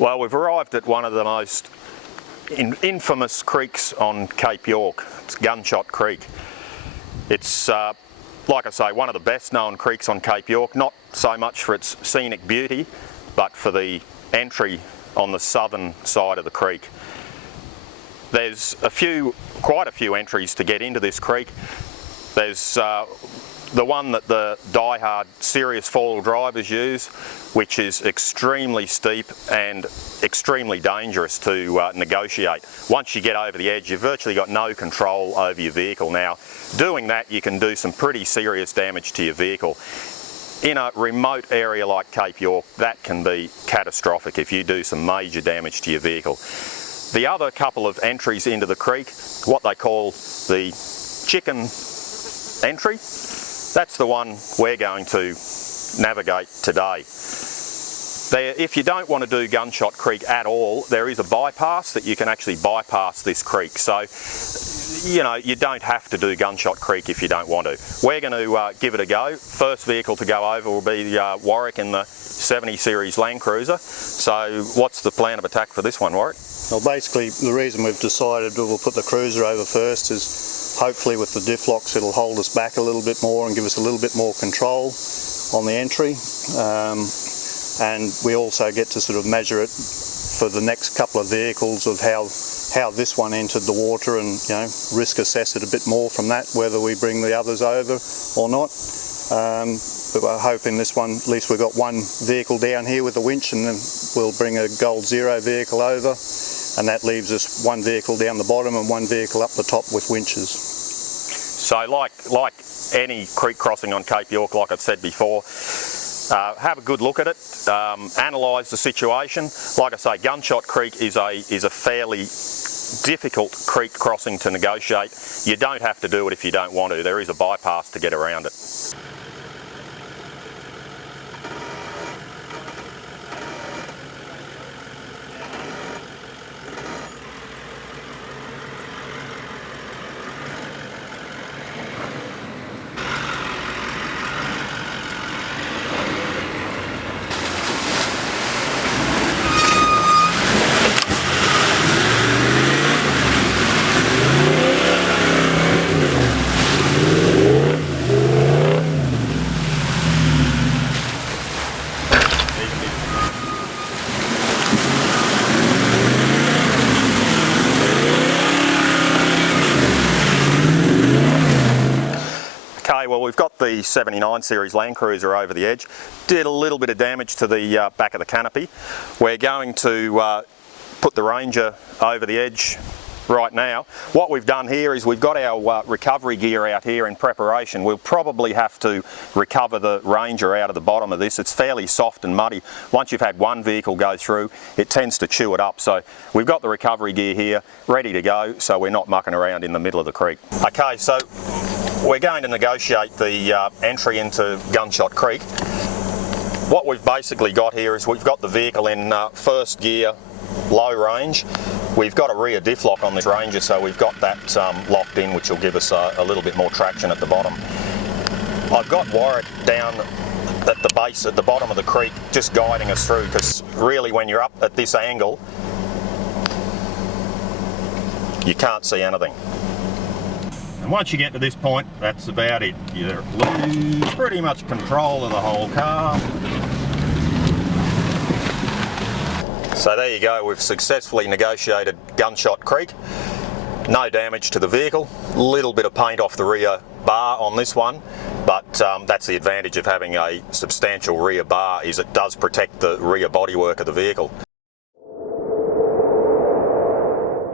Well, we've arrived at one of the most infamous creeks on Cape York. It's Gunshot Creek. It's, like I say, one of the best known creeks on Cape York, not so much for its scenic beauty, but for the entry on the southern side of the creek. There's quite a few entries to get into this creek. There's the one that the die-hard serious four-wheel drivers use, which is extremely steep and extremely dangerous to negotiate. Once you get over the edge, you've virtually got no control over your vehicle. Now, doing that, you can do some pretty serious damage to your vehicle. In a remote area like Cape York, that can be catastrophic if you do some major damage to your vehicle. The other couple of entries into the creek, what they call the chicken entry, that's the one we're going to navigate today. If you don't want to do Gunshot Creek at all, there is a bypass that you can actually bypass this creek. So, you know, you don't have to do Gunshot Creek if you don't want to. We're going to give it a go. First vehicle to go over will be the Warwick in the 70 series Land Cruiser. So what's the plan of attack for this one, Warwick? Well, basically the reason we've decided we'll put the Cruiser over first is hopefully with the diff locks it'll hold us back a little bit more and give us a little bit more control on the entry. And we also get to sort of measure it for the next couple of vehicles of how this one entered the water, and you know, risk assess it a bit more from that, whether we bring the others over or not. But we're hoping this one, at least we've got one vehicle down here with the winch, and then we'll bring a Gold Zero vehicle over, and that leaves us one vehicle down the bottom and one vehicle up the top with winches. So like any creek crossing on Cape York, like I've said before, have a good look at it, analyse the situation. Like I say, Gunshot Creek is a fairly difficult creek crossing to negotiate. You don't have to do it if you don't want to. There is a bypass to get around it. Okay, well, we've got the 79 series Land Cruiser over the edge. Did a little bit of damage to the back of the canopy. We're going to put the Ranger over the edge right now. What we've done here is we've got our recovery gear out here in preparation. We'll probably have to recover the Ranger out of the bottom of this. It's fairly soft and muddy. Once you've had one vehicle go through, it tends to chew it up. So we've got the recovery gear here ready to go, so we're not mucking around in the middle of the creek. Okay, so we're going to negotiate the entry into Gunshot Creek. What we've basically got here is we've got the vehicle in first gear, low range. We've got a rear diff lock on this Ranger, so we've got that locked in, which will give us a little bit more traction at the bottom. I've got Warwick down at the base, at the bottom of the creek, just guiding us through, because really when you're up at this angle, you can't see anything. And once you get to this point, that's about it. You lose pretty much control of the whole car. So there you go, we've successfully negotiated Gunshot Creek. No damage to the vehicle, a little bit of paint off the rear bar on this one, but that's the advantage of having a substantial rear bar, is it does protect the rear bodywork of the vehicle.